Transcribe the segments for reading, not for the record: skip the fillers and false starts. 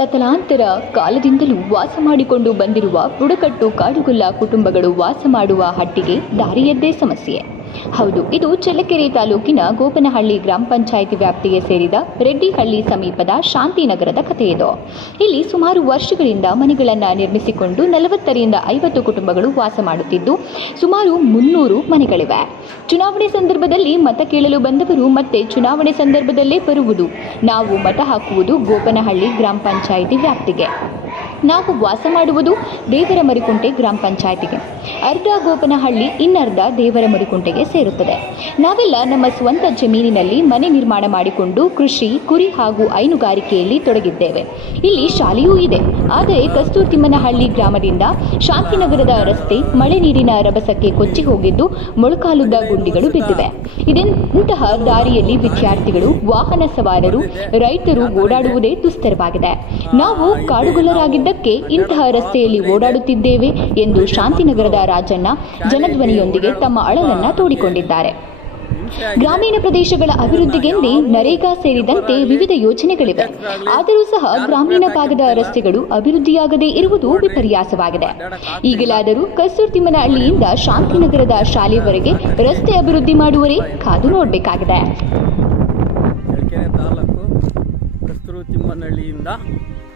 ತಲತಲಾಂತರ ಕಾಲದಿಂದಲೂ ವಾಸ ಮಾಡಿಕೊಂಡು ಬಂದಿರುವ ಬುಡಕಟ್ಟು ಕಾಡುಗೊಲ್ಲ ಕುಟುಂಬಗಳು ವಾಸ ಮಾಡುವ ಹಟ್ಟಿಗೆ ದಾರಿಯದ್ದೇ ಸಮಸ್ಯೆ. ಹೌದು, ಇದು ಚಳ್ಳಕೆರೆ ತಾಲೂಕಿನ ಗೋಪನಹಳ್ಳಿ ಗ್ರಾಮ ಪಂಚಾಯಿತಿ ವ್ಯಾಪ್ತಿಗೆ ಸೇರಿದ ರೆಡ್ಡಿಹಳ್ಳಿ ಸಮೀಪದ ಶಾಂತಿನಗರದ ಕಥೆಯಿದು. ಇಲ್ಲಿ ಸುಮಾರು ವರ್ಷಗಳಿಂದ ಮನೆಗಳನ್ನು ನಿರ್ಮಿಸಿಕೊಂಡು 40ರಿಂದ 50 ಕುಟುಂಬಗಳು ವಾಸ ಮಾಡುತ್ತಿದ್ದು ಸುಮಾರು 300 ಮನೆಗಳಿವೆ. ಚುನಾವಣೆ ಸಂದರ್ಭದಲ್ಲಿ ಮತ ಕೇಳಲು ಬಂದವರು ಮತ್ತೆ ಚುನಾವಣೆ ಸಂದರ್ಭದಲ್ಲೇ ಬರುವುದು. ನಾವು ಮತ ಹಾಕುವುದು ಗೋಪನಹಳ್ಳಿ ಗ್ರಾಮ ಪಂಚಾಯಿತಿ ವ್ಯಾಪ್ತಿಗೆ. ನಾವು ವಾಸ ಮಾಡುವುದು ದೇವರಮರಿಕುಂಟೆ ಗ್ರಾಮ ಪಂಚಾಯಿತಿಗೆ. ಅರ್ಧ ಗೋಪನಹಳ್ಳಿ, ಇನ್ನರ್ಧ ದೇವರಮರಿಕುಂಟೆಗೆ ಸೇರುತ್ತದೆ. ನಾವೆಲ್ಲ ನಮ್ಮ ಸ್ವಂತ ಜಮೀನಿನಲ್ಲಿ ಮನೆ ನಿರ್ಮಾಣ ಮಾಡಿಕೊಂಡು ಕೃಷಿ, ಕುರಿ ಹಾಗೂ ಹೈನುಗಾರಿಕೆಯಲ್ಲಿ ತೊಡಗಿದ್ದೇವೆ. ಇಲ್ಲಿ ಶಾಲೆಯೂ ಇದೆ. ಆದರೆ ಕಸ್ತೂರ್ತಿಮ್ಮನಹಳ್ಳಿ ಗ್ರಾಮದಿಂದ ಶಾಂತಿನಗರದ ರಸ್ತೆ ಮಳೆ ನೀರಿನ ರಭಸಕ್ಕೆ ಕೊಚ್ಚಿ ಹೋಗಿದ್ದು ಮೊಳಕಾಲುದ್ದ ಗುಂಡಿಗಳು ಬಿದ್ದಿವೆ. ಇಂತಹ ದಾರಿಯಲ್ಲಿ ವಿದ್ಯಾರ್ಥಿಗಳು, ವಾಹನ ಸವಾರರು, ರೈತರು ಓಡಾಡುವುದೇ ದುಸ್ತರವಾಗಿದೆ. ನಾವು ಕಾಡುಗೊಲ್ಲರಾಗಿದ್ದಕ್ಕೆ ಇಂತಹ ರಸ್ತೆಯಲ್ಲಿ ಓಡಾಡುತ್ತಿದ್ದೇವೆ ಎಂದು ಶಾಂತಿನಗರದ ರಾಜಣ್ಣ ಜನಧ್ವನಿಯೊಂದಿಗೆ ತಮ್ಮ ಅಳಲನ್ನ ತೋಡಿಕೊಂಡಿದ್ದಾರೆ. ಗ್ರಾಮೀಣ ಪ್ರದೇಶಗಳ ಅಭಿವೃದ್ಧಿಗೆಂದೇ ನರೇಗಾ ಸೇರಿದಂತೆ ವಿವಿಧ ಯೋಜನೆಗಳಿವೆ. ಆದರೂ ಸಹ ಗ್ರಾಮೀಣ ಭಾಗದ ರಸ್ತೆಗಳು ಅಭಿವೃದ್ಧಿಯಾಗದೇ ಇರುವುದು ವಿಪರ್ಯಾಸವಾಗಿದೆ. ಈಗಲಾದರೂ ಕಸ್ತೂರ್ತಿಮ್ಮನಹಳ್ಳಿಯಿಂದ ಶಾಂತಿನಗರದ ಶಾಲೆಯವರೆಗೆ ರಸ್ತೆ ಅಭಿವೃದ್ಧಿ ಮಾಡುವರೇ ಕಾದು ನೋಡಬೇಕಾಗಿದೆ. ಕಸ್ತೂರ್ತಿಮ್ಮನಹಳ್ಳಿಯಿಂದ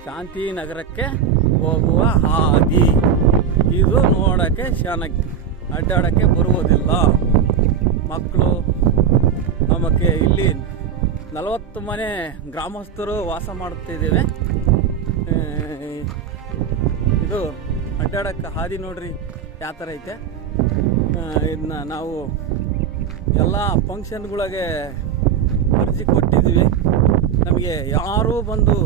ಶಾಂತಿನಗರಕ್ಕೆ ಹೋಗುವ ಹಾದಿ ಇದು ನೋಡೋಕ್ಕೆ ಚೆನ್ನಾಗಿ ಅಡ್ಡಾಡೋಕ್ಕೆ ಬರುವುದಿಲ್ಲ. ಮಕ್ಕಳು ನಮಗೆ ಇಲ್ಲಿ 40 ಮನೆ ಗ್ರಾಮಸ್ಥರು ವಾಸ ಮಾಡುತ್ತಿದ್ದೇವೆ. ಇದು ಅಡ್ಡಾಡೋಕ್ಕೆ ಹಾದಿ ನೋಡ್ರಿ ಯಾವ ಥರ ಐತೆ. ಇದನ್ನ ನಾವು ಎಲ್ಲ ಫಂಕ್ಷನ್ಗಳಿಗೆ ಅರ್ಜಿ ಕೊಟ್ಟಿದ್ದೀವಿ. ನಮಗೆ ಯಾರೂ ಬಂದು